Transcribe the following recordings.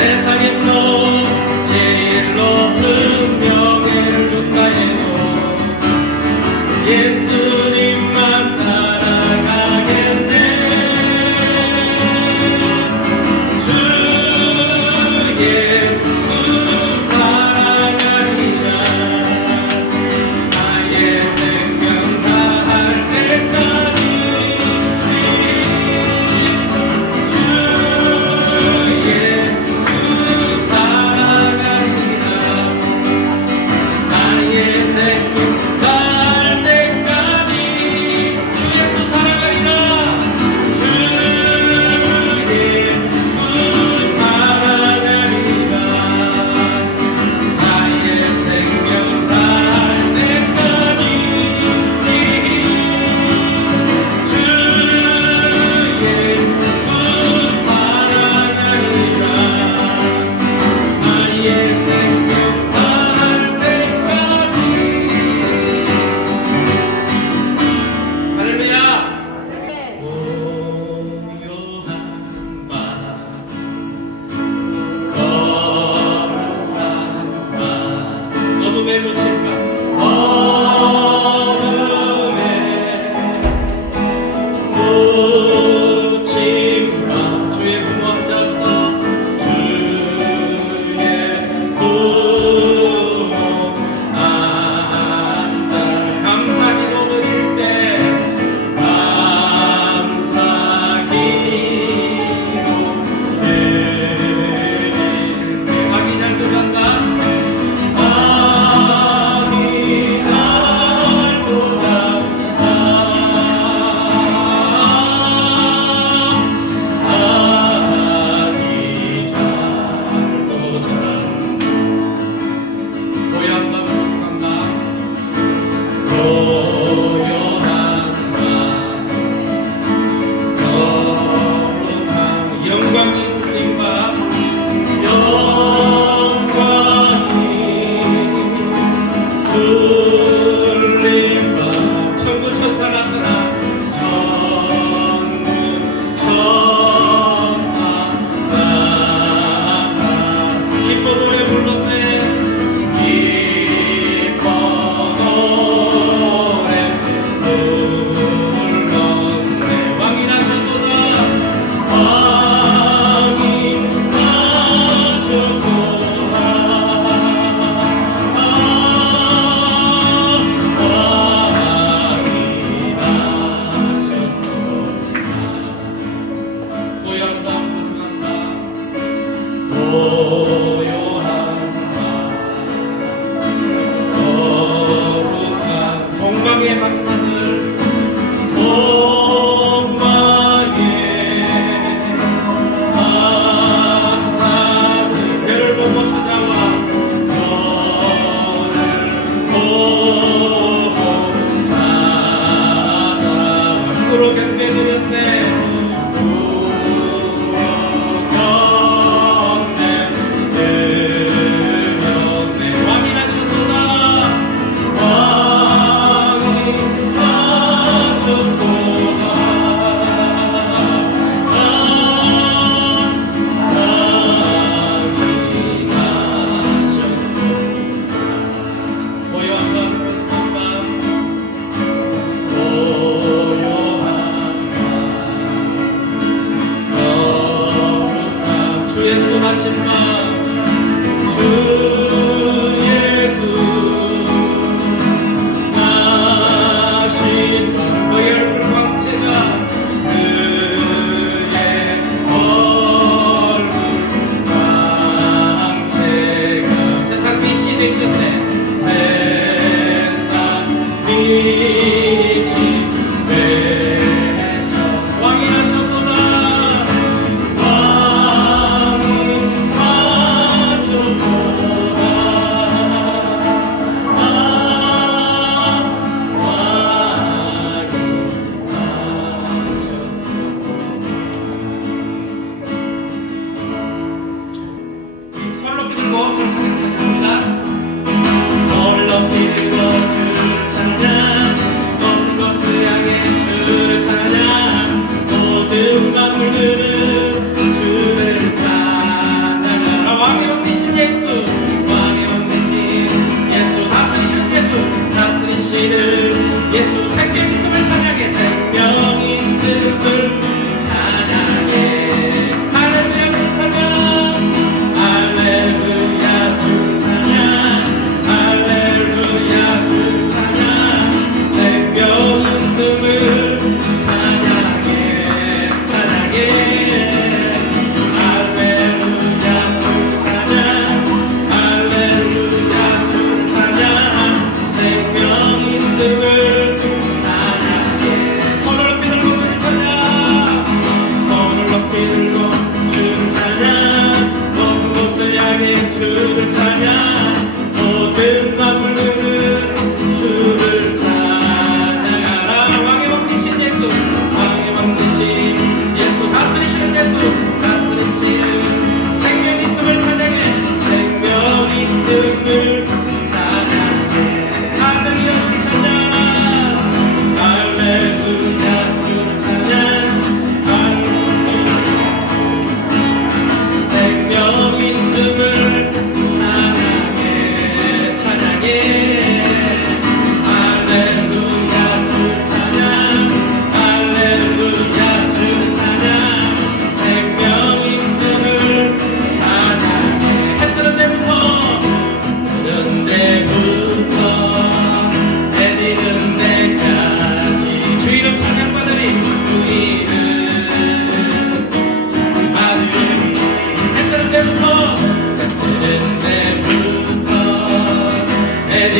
세상에서 제일 높은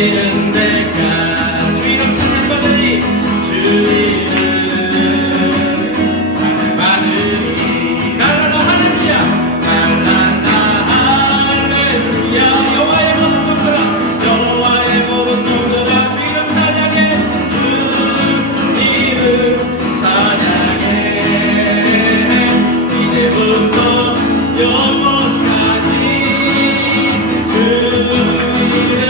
이른 데까지 주 이름 찬양받으리 주 이름 찬양받으리 날라라 할렐루야 날라라 할렐루야 여호와의 모든 놈들아 여호와의 모든 놈들아 주 이름 찬양해 주 이름 찬양해 이제부터 영원까지 주 이름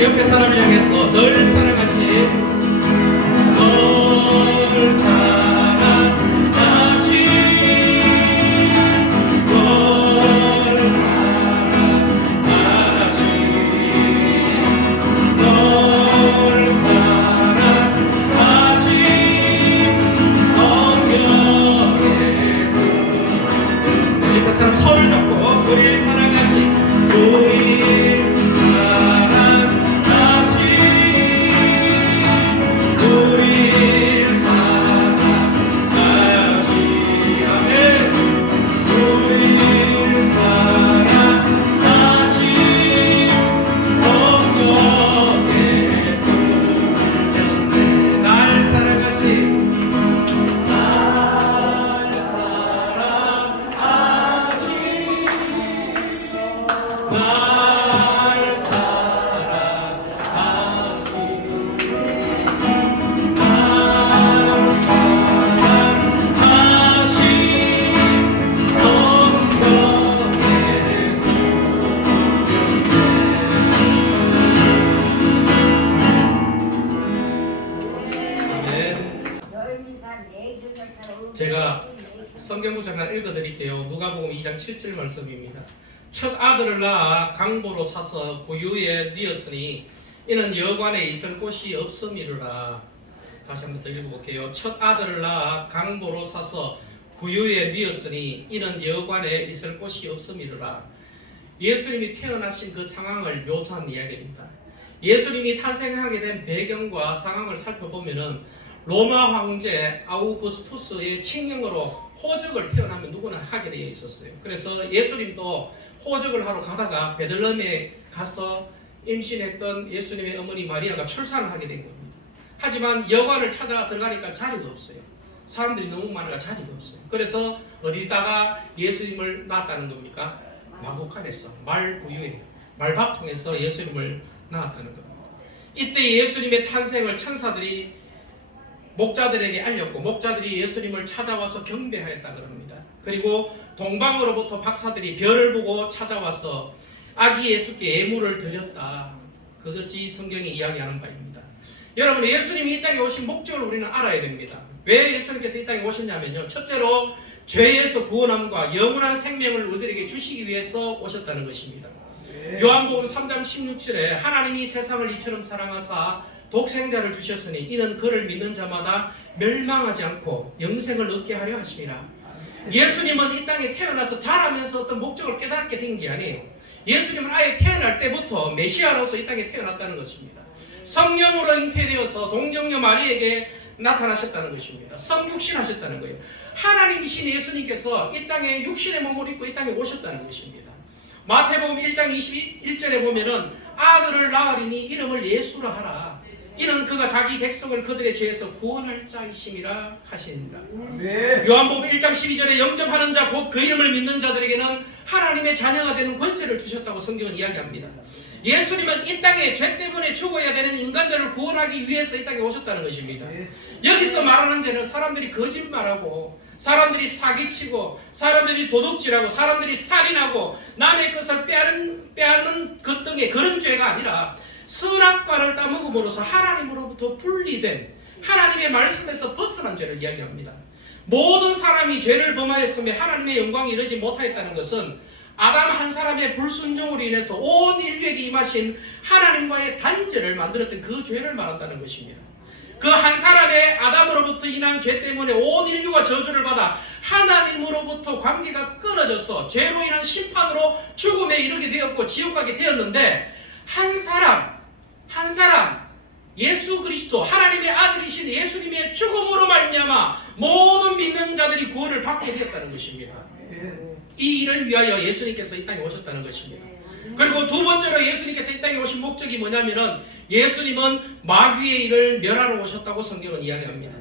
옆에 사람을 향해서 널 사랑하시 널 사랑하시 널 사랑하시 널 사랑하시 성경에서 옆에 사람 손을 잡고 우리를 사랑하시 우리 제가 성경구 잠깐 읽어드릴게요. 누가복음 2장 7절 말씀입니다. 첫 아들을 낳아 강보로 사서 구유에 뉘었으니 이는 여관에 있을 곳이 없음이로라. 다시 한번 더 읽어볼게요. 첫 아들을 낳아 강보로 사서 구유에 뉘었으니 이는 여관에 있을 곳이 없음이로라. 예수님이 태어나신 그 상황을 묘사한 이야기입니다. 예수님이 탄생하게 된 배경과 상황을 살펴보면은 로마 황제 아우구스투스의 칙령으로 호적을 태어나면 누구나 하게 되어 있었어요. 그래서 예수님도 호적을 하러 가다가 베들레헴에 가서 임신했던 예수님의 어머니 마리아가 출산을 하게 된 겁니다. 하지만 여관을 찾아 들어가니까 자리도 없어요. 사람들이 너무 많아서 자리도 없어요. 그래서 어디다가 예수님을 낳았다는 겁니까? 마구간에서 말구유에 말밥통에서 예수님을 낳았다는 겁니다. 이때 예수님의 탄생을 천사들이 목자들에게 알렸고 목자들이 예수님을 찾아와서 경배하였다 그럽니다. 그리고 동방으로부터 박사들이 별을 보고 찾아와서 아기 예수께 예물을 드렸다. 그것이 성경이 이야기하는 바입니다. 여러분, 예수님이 이 땅에 오신 목적을 우리는 알아야 됩니다. 왜 예수님께서 이 땅에 오셨냐면요, 첫째로 죄에서 구원함과 영원한 생명을 우리에게 주시기 위해서 오셨다는 것입니다. 요한복음 3장 16절에 하나님이 세상을 이처럼 사랑하사 독생자를 주셨으니 이는 그를 믿는 자마다 멸망하지 않고 영생을 얻게 하려 하심이라. 예수님은 이 땅에 태어나서 자라면서 어떤 목적을 깨닫게 된 게 아니에요. 예수님은 아예 태어날 때부터 메시아로서 이 땅에 태어났다는 것입니다. 성령으로 잉태되어서 동정녀 마리에게 나타나셨다는 것입니다. 성육신하셨다는 거예요. 하나님이신 예수님께서 이 땅에 육신의 몸을 입고 이 땅에 오셨다는 것입니다. 마태복음 1장 21절에 보면은 아들을 낳으리니 이름을 예수라 하라. 이는 그가 자기 백성을 그들의 죄에서 구원할 자이심이라 하시니라. 요한복음 1장 12절에 영접하는 자 곧 그 이름을 믿는 자들에게는 하나님의 자녀가 되는 권세를 주셨다고 성경은 이야기합니다. 예수님은 이 땅에 죄 때문에 죽어야 되는 인간들을 구원하기 위해서 이 땅에 오셨다는 것입니다. 여기서 말하는 죄는 사람들이 거짓말하고 사람들이 사기치고 사람들이 도둑질하고 사람들이 살인하고 남의 것을 빼앗는 것 등의 그런 죄가 아니라 선악과를 따먹음으로써 하나님으로부터 분리된 하나님의 말씀에서 벗어난 죄를 이야기합니다. 모든 사람이 죄를 범하였으며 하나님의 영광에 이르지 못하였다는 것은 아담 한 사람의 불순종으로 인해서 온 인류에게 임하신 하나님과의 단절을 만들었던 그 죄를 말한다는 것입니다. 그 한 사람의 아담으로부터 인한 죄 때문에 온 인류가 저주를 받아 하나님으로부터 관계가 끊어져서 죄로 인한 심판으로 죽음에 이르게 되었고 지옥 가게 되었는데 한 사람 예수 그리스도 하나님의 아들이신 예수님의 죽음으로 말미암아 모든 믿는 자들이 구원을 받게 되었다는 것입니다. 이 일을 위하여 예수님께서 이 땅에 오셨다는 것입니다. 그리고 두 번째로 예수님께서 이 땅에 오신 목적이 뭐냐면은 예수님은 마귀의 일을 멸하러 오셨다고 성경은 이야기합니다.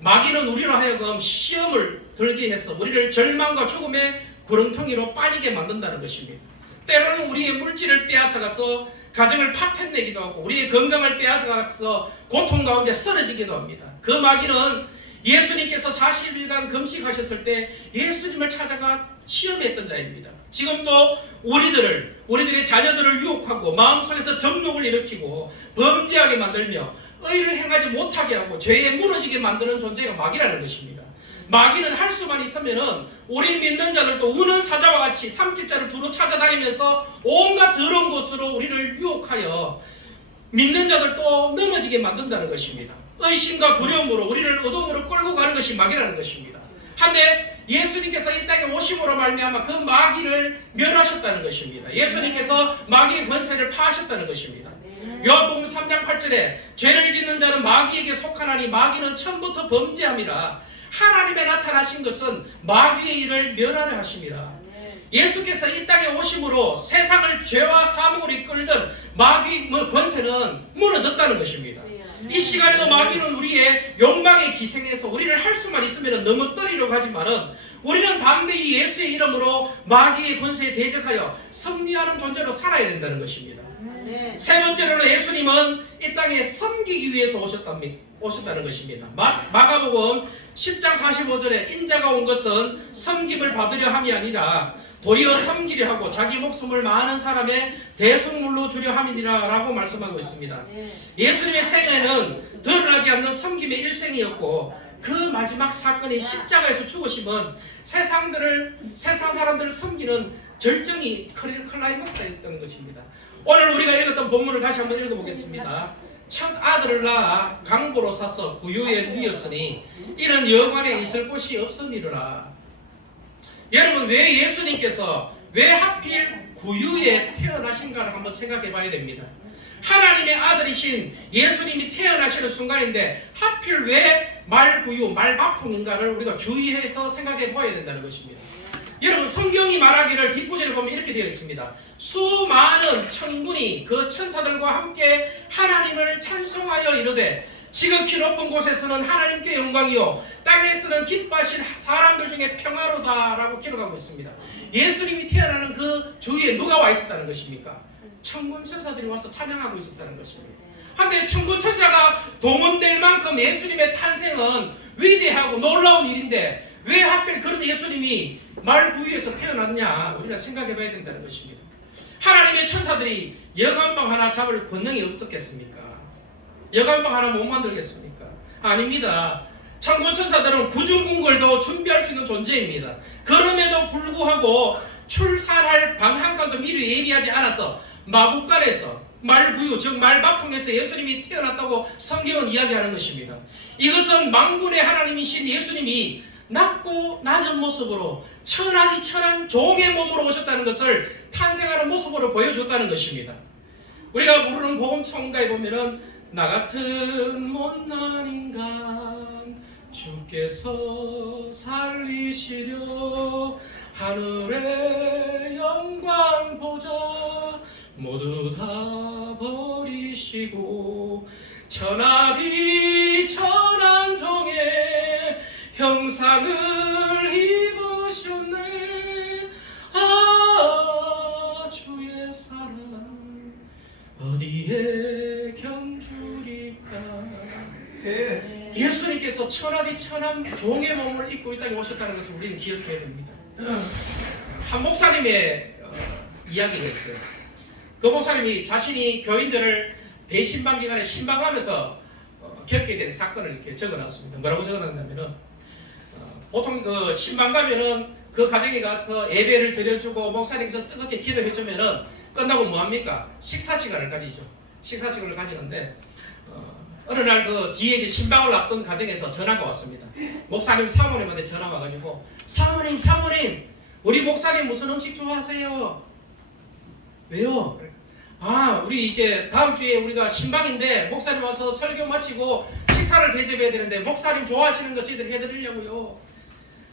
마귀는 우리로 하여금 시험을 들게 해서 우리를 절망과 죽음의 구렁텅이로 빠지게 만든다는 것입니다. 때로는 우리의 물질을 빼앗아가서 가정을 파탄내기도 하고 우리의 건강을 빼앗아가서 고통 가운데 쓰러지기도 합니다. 그 마귀는 예수님께서 40일간 금식하셨을 때 예수님을 찾아가 시험했던 자입니다. 지금도 우리들을 우리들의 자녀들을 유혹하고 마음속에서 정욕을 일으키고 범죄하게 만들며 의를 행하지 못하게 하고 죄에 무너지게 만드는 존재가 마귀라는 것입니다. 마귀는 할 수만 있으면은 우리 믿는 자들도 우는 사자와 같이 삼킬자를 두루 찾아다니면서 온갖 더러운 곳으로 우리를 유혹하여 믿는 자들도 넘어지게 만든다는 것입니다. 의심과 두려움으로 우리를 어둠으로 끌고 가는 것이 마귀라는 것입니다. 한데 예수님께서 이 땅에 오심으로 말미암아 그 마귀를 멸하셨다는 것입니다. 예수님께서 마귀의 권세를 파하셨다는 것입니다. 요한복음 3장 8절에 죄를 짓는 자는 마귀에게 속하나니 마귀는 처음부터 범죄함이라. 하나님의 나타나신 것은 마귀의 일을 멸하려 하심이라. 예수께서 이 땅에 오심으로 세상을 죄와 사망으로 이끌던 마귀의 권세는 무너졌다는 것입니다. 이 시간에도 마귀는 우리의 욕망에 기생해서 우리를 할 수만 있으면 넘어뜨리려고 하지만은 우리는 담대히 예수의 이름으로 마귀의 권세에 대적하여 승리하는 존재로 살아야 된다는 것입니다. 세 번째로는 예수님은 이 땅에 섬기기 위해서 오셨다는 것입니다. 마가복음 10장 45절에 인자가 온 것은 섬김을 받으려 함이 아니라 도리어 섬기려 하고 자기 목숨을 많은 사람의 대속물로 주려 함이니라 라고 말씀하고 있습니다. 예수님의 생애는 드러나지 않는 섬김의 일생이었고 그 마지막 사건이 십자가에서 죽으심은 세상 사람들을 섬기는 절정이 클라이막스였던 것입니다. 오늘 우리가 읽었던 본문을 다시 한번 읽어보겠습니다. 첫 아들을 낳아 강보로 사서 구유에 누였으니 이는 영안에 있을 곳이 없음이로라. 여러분, 왜 예수님께서 왜 하필 구유에 태어나신가를 한번 생각해 봐야 됩니다. 하나님의 아들이신 예수님이 태어나시는 순간인데 하필 왜 말구유, 말밥통인가를 우리가 주의해서 생각해 봐야 된다는 것입니다. 여러분, 성경이 말하기를 뒷구절에 보면 이렇게 되어 있습니다. 수많은 천군이 그 천사들과 함께 하나님을 찬송하여 이르되 지극히 높은 곳에서는 하나님께 영광이요 땅에서는 기뻐하신 사람들 중에 평화로다라고 기록하고 있습니다. 예수님이 태어나는 그 주위에 누가 와 있었다는 것입니까? 천군 천사들이 와서 찬양하고 있었다는 것입니다. 한데 천군 천사가 동원될 만큼 예수님의 탄생은 위대하고 놀라운 일인데 왜 하필 그런 예수님이 말구유에서 태어났냐 우리가 생각해 봐야 된다는 것입니다. 하나님의 천사들이 여관방 하나 잡을 권능이 없었겠습니까? 여관방 하나 못 만들겠습니까? 아닙니다. 천군 천사들은 구중궁궐도 준비할 수 있는 존재입니다. 그럼에도 불구하고 출산할 방 한 칸도 미리 예비하지 않아서 마구간에서 말구유 즉 말밥통에서 예수님이 태어났다고 성경은 이야기하는 것입니다. 이것은 만군의 하나님이신 예수님이 낮고 낮은 모습으로 천하니 천한 종의 몸으로 오셨다는 것을 탄생하는 모습으로 보여줬다는 것입니다. 우리가 부르는 복음성가에 보면은 나 같은 못난 인간 주께서 살리시려 하늘의 영광 보자 모두 다 버리시고 천하디 천한 종의 형상을 입으셨네. 아 주의 사랑 어디에 견주리까. 예수님께서 천하디 천한 종의 몸을 입고 이 땅에 오셨다는 것을 우리는 기억해야 됩니다. 한 목사님의 이야기가 있어요. 그 목사님이 자신이 교인들을 대신방 기간에 신방하면서 겪게 된 사건을 이렇게 적어놨습니다. 뭐라고 적어놨냐면은 보통 그 신방 가면은 그 가정에 가서 예배를 드려주고 목사님께서 뜨겁게 기도해주면은 끝나고 뭐합니까? 식사 시간을 가지죠. 식사 시간을 가지는데 어느 날 그 뒤에 이제 신방을 앞둔 가정에서 전화가 왔습니다. 목사님 사모님한테 전화 와가지고 사모님 우리 목사님 무슨 음식 좋아하세요? 왜요? 아 우리 이제 다음 주에 우리가 신방인데 목사님 와서 설교 마치고 식사를 대접해야 되는데 목사님 좋아하시는 거 저희들 해드리려고요.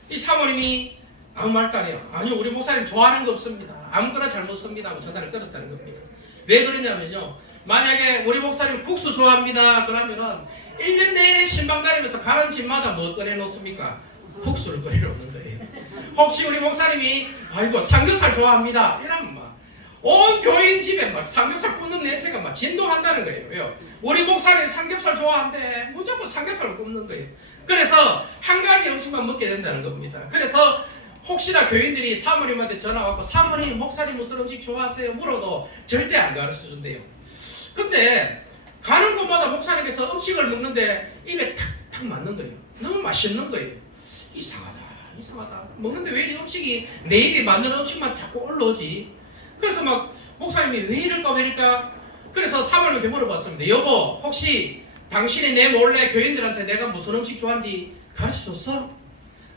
이 사모님이 아무 말도 안 해요. 아니요 우리 목사님 좋아하는 거 없습니다. 아무거나 잘 먹습니다 하고 전화를 끊었다는 겁니다. 왜 그러냐면요, 만약에 우리 목사님 국수 좋아합니다 그러면은 1년 내내 신방 다니면서 가는 집마다 뭐 꺼내 놓습니까? 국수를 꺼내 놓는 거예요. 혹시 우리 목사님이 아이고 삼겹살 좋아합니다 이러면 막 온 교인 집에 막 삼겹살 굽는 냄새가 막 진동한다는 거예요. 왜요? 우리 목사님 삼겹살 좋아한대 무조건 삼겹살을 굽는 거예요. 그래서 한 가지 음식만 먹게 된다는 겁니다. 그래서 혹시나 교인들이 사모님한테 전화 왔고 사모님 목사님 무슨 음식 좋아하세요? 물어도 절대 안 가르쳐 준대요. 근데 가는 곳마다 목사님께서 음식을 먹는데 입에 탁탁 맞는 거예요. 너무 맛있는 거예요. 이상하다. 먹는데 왜 이 음식이 내 입에 맞는 음식만 자꾸 올라오지? 그래서 막 목사님이 왜 이럴까? 그래서 사모님한테 물어봤습니다. 여보, 혹시 당신이 내 몰래 교인들한테 내가 무슨 음식 좋아하는지 가르쳐줬어?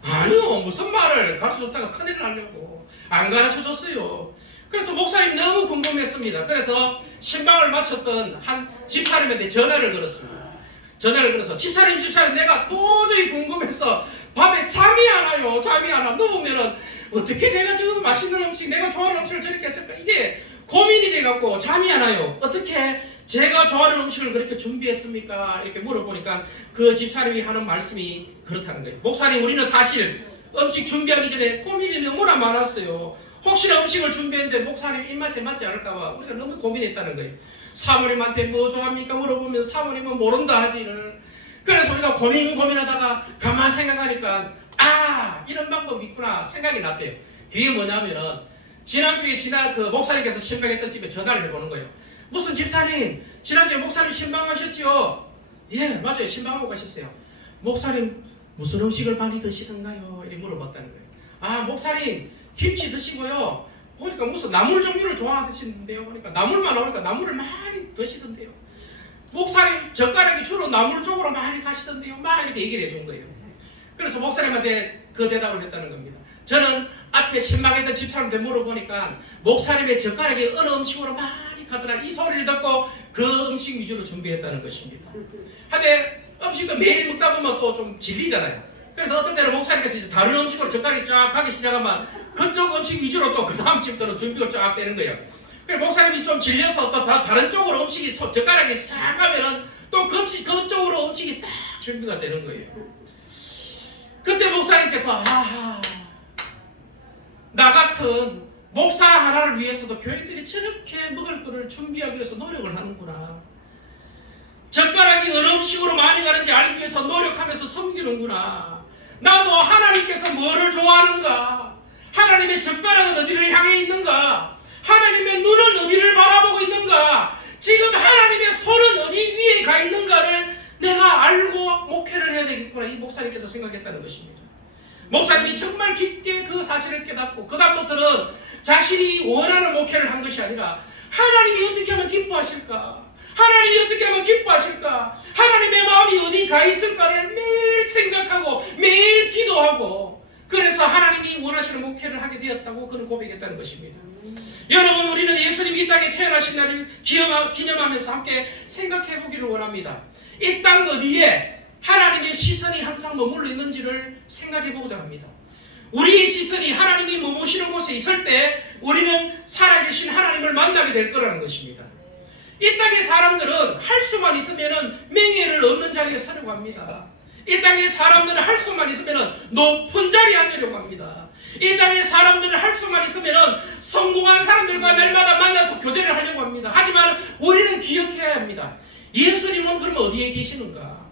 아니요. 무슨 말을 가르쳐줬다가 큰일 나려고. 안 가르쳐줬어요. 그래서 목사님 너무 궁금했습니다. 그래서 신방을 마쳤던 한 집사람한테 전화를 걸었습니다. 집사님 내가 도저히 궁금해서 밤에 잠이 안 와요. 누우면은 어떻게 내가 저 맛있는 음식, 내가 좋아하는 음식을 저렇게 했을까? 이게 고민이 돼갖고 잠이 안 와요. 어떻게 제가 좋아하는 음식을 그렇게 준비했습니까? 이렇게 물어보니까 그 집사님이 하는 말씀이 그렇다는 거예요. 목사님, 우리는 사실 음식 준비하기 전에 고민이 너무나 많았어요. 혹시나 음식을 준비했는데 목사님 입맛에 맞지 않을까봐 우리가 너무 고민했다는 거예요. 사모님한테 뭐 좋아합니까? 물어보면 사모님은 모른다 하지를. 그래서 우리가 고민하다가 가만 생각하니까 이런 방법이 있구나 생각이 났대요. 그게 뭐냐면은 지난주에 그 목사님께서 신방했던 집에 전화를 해보는 거예요. 무슨 집사님, 지난주에 목사님 신방하셨죠? 예, 맞아요. 신방하고 가셨어요. 목사님 무슨 음식을 많이 드시던가요? 이렇게 물어봤다는 거예요. 목사님 김치 드시고요. 보니까 무슨 나물 종류를 좋아하시는데요. 보니까 나물만 나오니까 나물을 많이 드시던데요. 목사님 젓가락이 주로 나물 쪽으로 많이 가시던데요. 막 이렇게 얘기를 해준 거예요. 그래서 목사님한테 그 대답을 했다는 겁니다. 저는 앞에 신방했던 집사람한테 물어보니까 목사님의 젓가락이 어느 음식으로 많이 가더라. 이 소리를 듣고 그 음식 위주로 준비했다는 것입니다. 근데 음식도 매일 먹다 보면 또 좀 질리잖아요. 그래서 어떤 때는 목사님께서 이제 다른 음식으로 젓가락이 쫙 가기 시작하면 그쪽 음식 위주로 또 그 다음 집들은 준비가 쫙 되는 거예요. 그래서 목사님이 좀 질려서 또 다른 쪽으로 음식이 젓가락이 싹 가면은 또 그쪽으로 음식이 딱 준비가 되는 거예요. 그때 목사님께서 나 같은 목사 하나를 위해서도 교인들이 저렇게 먹을 거를 준비하기 위해서 노력을 하는구나. 젓가락이 어느 음식으로 많이 가는지 알기 위해서 노력하면서 섬기는구나. 나도 하나님께서 뭐를 좋아하는가? 하나님의 젓가락은 어디를 향해 있는가? 하나님의 눈은 어디를 바라보고 있는가? 지금 하나님의 손은 어디 위에 가 있는가를 내가 알고 목회를 해야 되겠구나. 이 목사님께서 생각했다는 것입니다. 목사님이 정말 깊게 그 사실을 깨닫고 그 다음부터는 자신이 원하는 목회를 한 것이 아니라 하나님이 어떻게 하면 기뻐하실까? 하나님이 어떻게 하면 기뻐하실까? 하나님의 마음이 어디 가 있을까를 매일 생각하고 매일 기도하고 그래서 하나님이 원하시는 목회를 하게 되었다고 그는 고백했다는 것입니다. 여러분, 우리는 예수님이 이 땅에 태어나신 날을 기념하면서 함께 생각해 보기를 원합니다. 이 땅 어디에 하나님의 시선이 항상 머물러 있는지를 생각해 보고자 합니다. 우리의 시선이 하나님이 머무시는 곳에 있을 때 우리는 살아계신 하나님을 만나게 될 거라는 것입니다. 이 땅의 사람들은 할 수만 있으면 명예를 얻는 자리에 서려고 합니다. 이 땅의 사람들은 할 수만 있으면 높은 자리에 앉으려고 합니다. 이 땅의 사람들은 할 수만 있으면 성공한 사람들과 날마다 만나서 교제를 하려고 합니다. 하지만 우리는 기억해야 합니다. 예수님은 그러면 어디에 계시는가?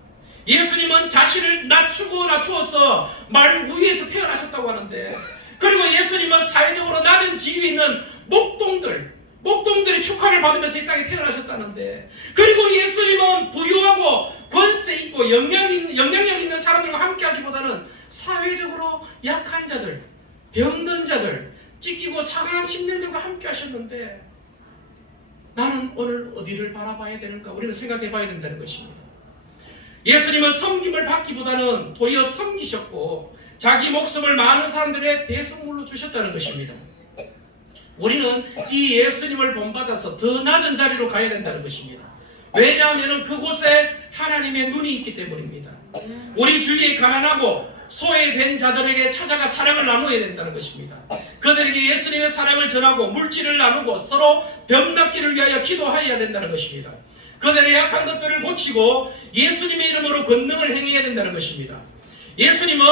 예수님은 자신을 낮추어서 말 위에서 태어나셨다고 하는데, 그리고 예수님은 사회적으로 낮은 지위에 있는 목동들의 축하를 받으면서 이 땅에 태어나셨다는데, 그리고 예수님은 부유하고 권세 있고 영향력 있는 사람들과 함께 하기보다는 사회적으로 약한 자들, 병든 자들, 찢기고 상한 심령들과 함께 하셨는데, 나는 오늘 어디를 바라봐야 되는가? 우리는 생각해 봐야 된다는 것입니다. 예수님은 섬김을 받기보다는 도리어 섬기셨고 자기 목숨을 많은 사람들의 대성물로 주셨다는 것입니다. 우리는 이 예수님을 본받아서 더 낮은 자리로 가야 된다는 것입니다. 왜냐하면 그곳에 하나님의 눈이 있기 때문입니다. 우리 주위에 가난하고 소외된 자들에게 찾아가 사랑을 나누어야 된다는 것입니다. 그들에게 예수님의 사랑을 전하고 물질을 나누고 서로 병낫기를 위하여 기도해야 된다는 것입니다. 그들의 약한 것들을 고치고 예수님의 이름으로 권능을 행해야 된다는 것입니다. 예수님은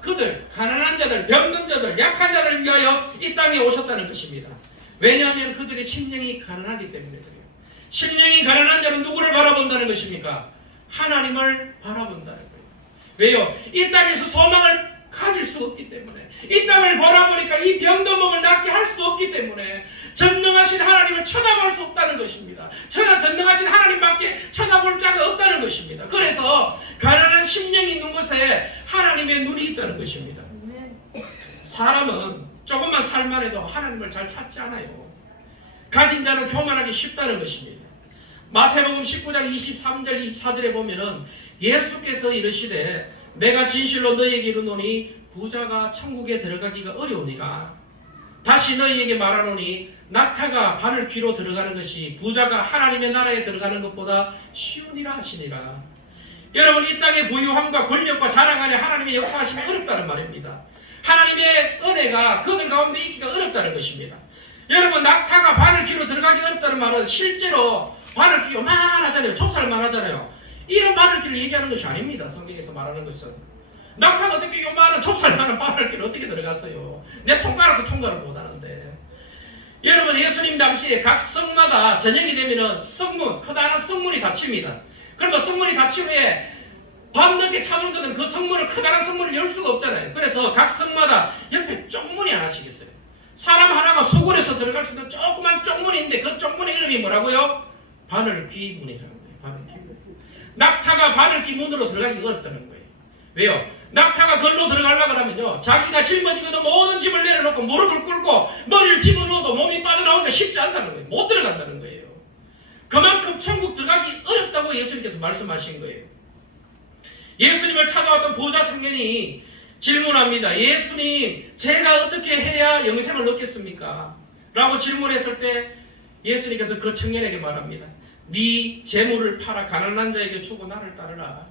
그들, 가난한 자들, 병든 자들, 약한 자를 위하여 이 땅에 오셨다는 것입니다. 왜냐하면 그들의 심령이 가난하기 때문에 그래요. 심령이 가난한 자는 누구를 바라본다는 것입니까? 하나님을 바라본다는 거예요. 왜요? 이 땅에서 소망을 가질 수 없기 때문에, 이 땅을 바라보니까 이 병든 몸을 낫게 할 수 없기 때문에 전능하신 하나님을 쳐다볼 수 없다는 것입니다. 전능하신 하나님밖에 쳐다볼 자가 없다는 것입니다. 그래서 가난한 심령이 있는 곳에 하나님의 눈이 있다는 것입니다. 사람은 조금만 살만 해도 하나님을 잘 찾지 않아요. 가진 자는 교만하기 쉽다는 것입니다. 마태복음 19장 23절 24절에 보면은 예수께서 이르시되 내가 진실로 너희에게 이르노니 부자가 천국에 들어가기가 어려우니라. 다시 너희에게 말하노니 낙타가 바늘 귀로 들어가는 것이 부자가 하나님의 나라에 들어가는 것보다 쉬우니라 하시니라. 여러분, 이 땅의 부유함과 권력과 자랑 안에 하나님의 역사하심이 어렵다는 말입니다. 하나님의 은혜가 그들 가운데 있기가 어렵다는 것입니다. 여러분, 낙타가 바늘 귀로 들어가기 어렵다는 말은 실제로 바늘 귀 요만하잖아요. 좁쌀만 하잖아요. 이런 바늘귀를 얘기하는 것이 아닙니다. 성경에서 말하는 것은. 낙타가 어떻게 요만한 좁쌀만한 바늘귀를 어떻게 들어갔어요? 내 손가락도 통과를 못하는데. 여러분, 예수님 당시에 각 성마다 저녁이 되면은 성문, 커다란 성문이 닫힙니다. 그러면 성문이 닫힌 후에 밤늦게 찾아온 자들은 그 성문을, 커다란 성문을 열 수가 없잖아요. 그래서 각 성마다 옆에 쪽문이 하나씩 있어요. 사람 하나가 수군에서 들어갈 수 있는 조그만 쪽문이 있는데 그 쪽문의 이름이 뭐라고요? 바늘귀 문이라는 거예요. 바늘귀 문. 낙타가 바늘귀 문으로 들어가기 어렵다는 거예요. 왜요? 낙타가 걸로 들어가려고 하면요, 자기가 짊어지고도 모든 짐을 내려놓고 무릎을 꿇고 머리를 집어넣어도 몸이 빠져나오기가 쉽지 않다는 거예요. 못 들어간다는 거예요. 그만큼 천국 들어가기 어렵다고 예수님께서 말씀하신 거예요. 예수님을 찾아왔던 부자 청년이 질문합니다. 예수님, 제가 어떻게 해야 영생을 얻겠습니까? 라고 질문했을 때 예수님께서 그 청년에게 말합니다. 네 재물을 팔아 가난한 자에게 주고 나를 따르라.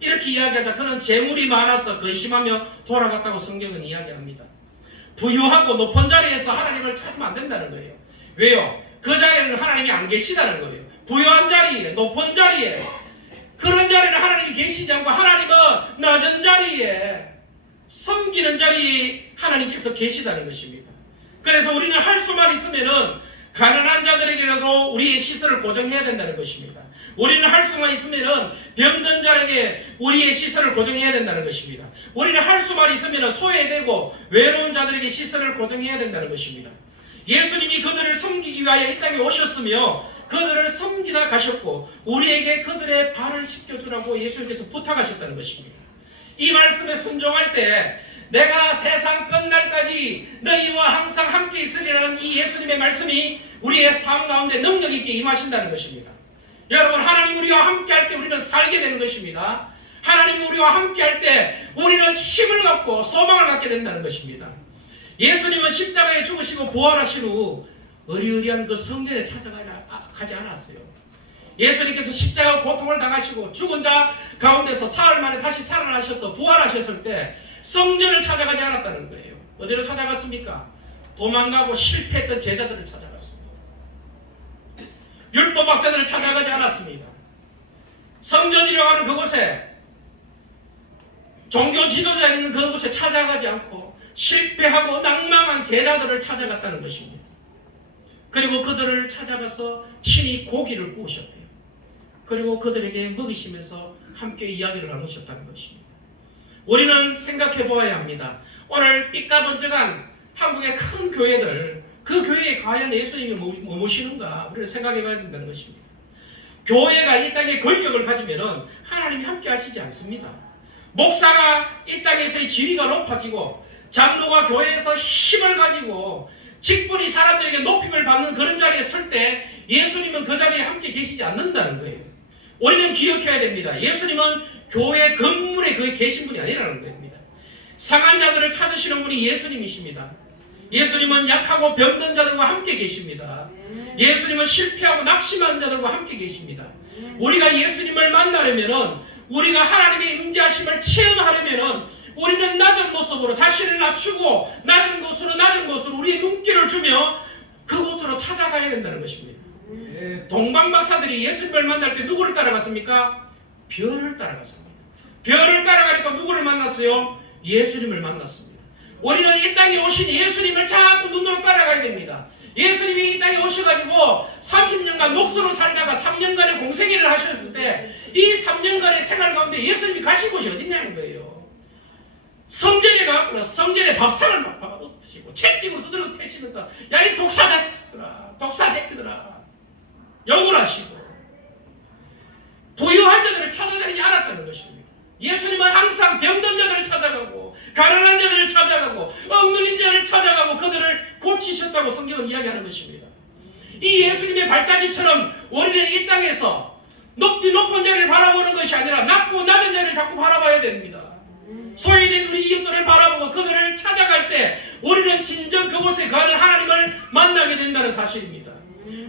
이렇게 이야기하자 그는 재물이 많아서 근심하며 돌아갔다고 성경은 이야기합니다. 부유하고 높은 자리에서 하나님을 찾으면 안 된다는 거예요. 왜요? 그 자리에는 하나님이 안 계시다는 거예요. 부유한 자리에, 높은 자리에, 그런 자리에는 하나님이 계시지 않고 하나님은 낮은 자리에, 섬기는 자리에 하나님께서 계시다는 것입니다. 그래서 우리는 할 수만 있으면은 가난한 자들에게라도 우리의 시선을 고정해야 된다는 것입니다. 우리는 할 수만 있으면은 병든 자에게 우리의 시선을 고정해야 된다는 것입니다. 우리는 할 수만 있으면은 소외되고 외로운 자들에게 시선을 고정해야 된다는 것입니다. 예수님이 그들을 섬기기 위하여 이 땅에 오셨으며 그들을 섬기다 가셨고 우리에게 그들의 발을 씻겨주라고 예수님께서 부탁하셨다는 것입니다. 이 말씀에 순종할 때 내가 세상 끝날까지 너희와 항상 함께 있으리라는 이 예수님의 말씀이 우리의 삶 가운데 능력 있게 임하신다는 것입니다. 여러분, 하나님 우리와 함께 할 때 우리는 살게 되는 것입니다. 하나님 우리와 함께 할 때 우리는 힘을 갖고 소망을 갖게 된다는 것입니다. 예수님은 십자가에 죽으시고 부활하신 후 어리어리한 그 성전에 찾아가지 않았어요. 예수님께서 십자가 고통을 당하시고 죽은 자 가운데서 사흘 만에 다시 살아나셔서 부활하셨을 때 성전을 찾아가지 않았다는 거예요. 어디로 찾아갔습니까? 도망가고 실패했던 제자들을 찾아갔습니다. 율법학자들을 찾아가지 않았습니다. 성전이라고 하는 그곳에, 종교 지도자가 있는 그곳에 찾아가지 않고 실패하고 낭망한 제자들을 찾아갔다는 것입니다. 그리고 그들을 찾아가서 친히 고기를 구우셨대요. 그리고 그들에게 먹이시면서 함께 이야기를 나누셨다는 것입니다. 우리는 생각해 보아야 합니다. 오늘 삐까번쩍한 한국의 큰 교회들, 그 교회에 과연 예수님이 머무시는가 우리는 생각해 봐야 된다는 것입니다. 교회가 이 땅에 권력을 가지면 하나님이 함께 하시지 않습니다. 목사가 이 땅에서의 지위가 높아지고 장로가 교회에서 힘을 가지고 직분이 사람들에게 높임을 받는 그런 자리에 설 때 예수님은 그 자리에 함께 계시지 않는다는 거예요. 우리는 기억해야 됩니다. 예수님은 교회 건물에 거기 계신 분이 아니라는 겁니다. 상한 자들을 찾으시는 분이 예수님이십니다. 예수님은 약하고 병든 자들과 함께 계십니다. 예수님은 실패하고 낙심한 자들과 함께 계십니다. 우리가 예수님을 만나려면, 우리가 하나님의 임재하심을 체험하려면 우리는 낮은 모습으로 자신을 낮추고 낮은 곳으로 우리의 눈길을 주며 그곳으로 찾아가야 된다는 것입니다. 동방박사들이 예수님을 만날 때 누구를 따라갔습니까? 별을 따라갔습니다. 별을 따라가니까 누구를 만났어요? 예수님을 만났습니다. 우리는 이 땅에 오신 예수님을 자꾸 눈으로 따라가야 됩니다. 예수님이 이 땅에 오셔가지고 30년간 목수로 살다가 3년간의 공생애를 하셨을 때 이 3년간의 생활 가운데 예수님이 가신 곳이 어딨냐는 거예요. 성전에 가거나 성전에 밥상을 막 엎으시고 채찍으로 두드려 패시면서 야 이 독사 새끼들아 욕을 하시고 부유한 자들을 찾아다니지 않았다는 것입니다. 예수님은 항상 병든 자들을 찾아가고 가난한 자들을 찾아가고 억눌린 자들을 찾아가고 그들을 고치셨다고 성경은 이야기하는 것입니다. 이 예수님의 발자취처럼 우리는 이 땅에서 높은 자를 바라보는 것이 아니라 낮고 낮은 자를 자꾸 바라봐야 됩니다. 소외된 우리 이웃들을 바라보고 그들을 찾아갈 때 우리는 진정 그곳에 가는 하나님을 만나게 된다는 사실입니다.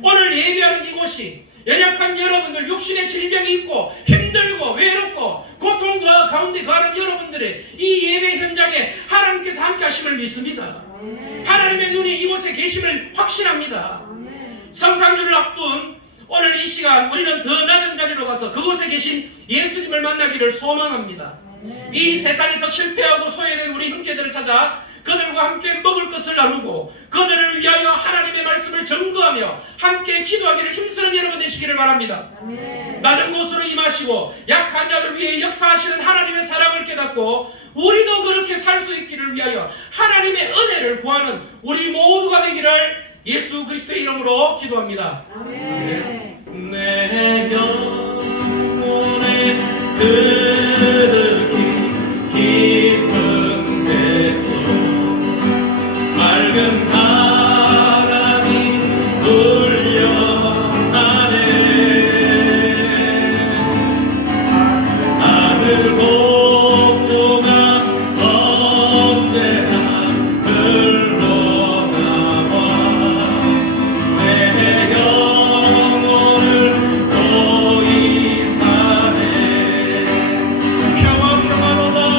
오늘 예배하는 이곳이 연약한 여러분들, 육신의 질병이 있고 힘들고 외롭고 고통 가운데 가는 여러분들의 이 예배 현장에 하나님께서 함께 하심을 믿습니다. 하나님의 눈이 이곳에 계심을 확신합니다. 성탄주를 앞둔 오늘 이 시간 우리는 더 낮은 자리로 가서 그곳에 계신 예수님을 만나기를 소망합니다. 이 세상에서 실패하고 소외된 우리 형제들을 찾아 그들과 함께 먹을 것을 나누고 그들을 위하여 하나님의 말씀을 전거하며 함께 기도하기를 힘쓰는 여러분 되시기를 바랍니다. 낮은 곳으로 임하시고 약한 자를 위해 역사하시는 하나님의 사랑을 깨닫고 우리도 그렇게 살 수 있기를 위하여 하나님의 은혜를 구하는 우리 모두가 되기를 예수 그리스도의 이름으로 기도합니다. 내 영혼에 그렇게 깊은 데서 맑은 바람이 울려하네. 하늘 공조가 언제나 흘러나와 내 영혼을 거의 사네. 평안평안하다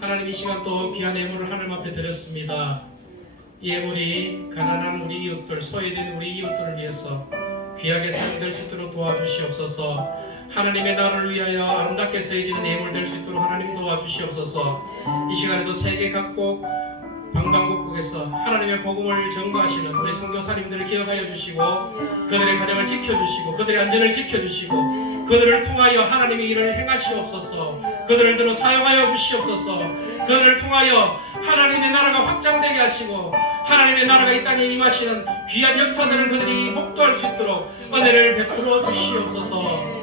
하나님 이 시간 또 귀한 예물을 하나님 앞에 드렸습니다. 이 예물이 가난한 우리 이웃들, 소외된 우리 이웃들을 위해서 귀하게 사용될 수 있도록 도와주시옵소서. 하나님의 나라를 위하여 아름답게 세워지는 예물 될 수 있도록 하나님 도와주시옵소서. 이 시간에도 세계 각국 방방곡곡에서 하나님의 복음을 전거하시는 우리 선교사님들을 기억하여 주시고 그들의 가정을 지켜주시고 그들의 안전을 지켜주시고 그들을 통하여 하나님의 일을 행하시옵소서. 그들을 들어 사용하여 주시옵소서. 그들을 통하여 하나님의 나라가 확장되게 하시고 하나님의 나라가 이 땅에 임하시는 귀한 역사들을 그들이 목도할 수 있도록 은혜를 베풀어 주시옵소서.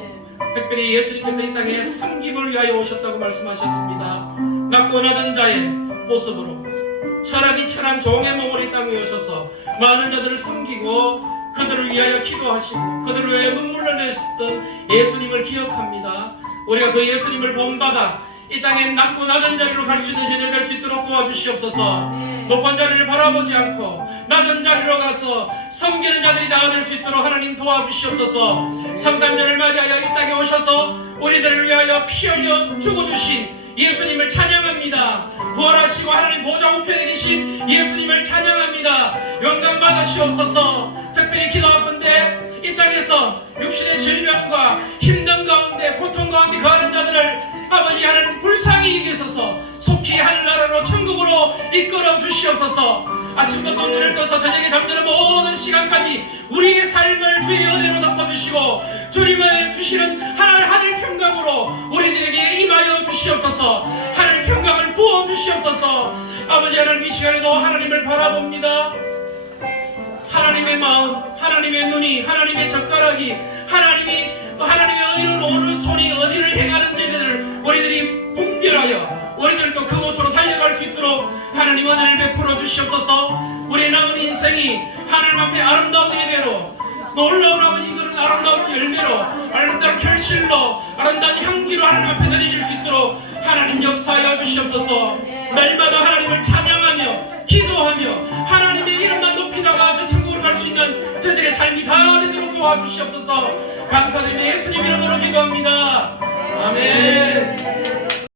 특별히 예수님께서 이 땅에 섬김을 위하여 오셨다고 말씀하셨습니다. 낮고 낮은 자의 모습으로 철학이 철한 종의 몸으로 이 땅에 오셔서 많은 자들을 섬기고 그들을 위하여 기도하시고 그들을 위하여 눈물을 내셨던 예수님을 기억합니다. 우리가 그 예수님을 본받아 이 땅에 낮고 낮은 자리로 갈 수 있는 제자들 될 수 있도록 도와주시옵소서. 높은 자리를 바라보지 않고 낮은 자리로 가서 섬기는 자들이 다 될 수 있도록 하나님 도와주시옵소서. 성탄절을 맞이하여 이 땅에 오셔서 우리들을 위하여 피 흘려 죽어주신 예수님을 찬양합니다. 부활하시고 하나님 보좌 우편에 계신 예수님을 찬양합니다. 영광 받으시옵소서. 특별히 기도하건대 이 땅에서 육신의 질병과 힘든 가운데 고통 가운데 거하는 자들을 아버지 하나님 불쌍히 여기소서. 속히 하늘나라로 천국으로 이끌어 주시옵소서. 아침부터 눈을 떠서 저녁에 잠드는 모든 시간까지 우리의 삶을 주의 은혜로 덮어주시고 주님의 주시는 하늘 평강으로 우리들에게 임하여 주시옵소서. 하늘 평강을 부어 주시옵소서. 아버지 하나님 이 시간에도 하나님을 바라봅니다. 하나님의 마음, 하나님의 눈이, 하나님의 젓가락이, 하나님의 의로운 오른손이 어디를 행하는지를 우리들이 분별하여 우리들도 그곳으로 달려갈 수 있도록 하나님 은혜를 베풀어 주시옵소서. 우리의 남은 인생이 하나님 앞에 아름다운 예배로 놀라운 아버지 이들은 아름다운 열매로 아름다운 결실로 아름다운 향기로 하나님 앞에 드려질 수 있도록 하나님 역사하여 주시옵소서. 날마다 하나님을 찬양하며 기도하며 하나님의 이름만 높이다가 저 천국으로 갈 수 있는 저들의 삶이 다 되도록 도와주시옵소서. 감사드리며 예수님 이름으로 기도합니다. 아멘.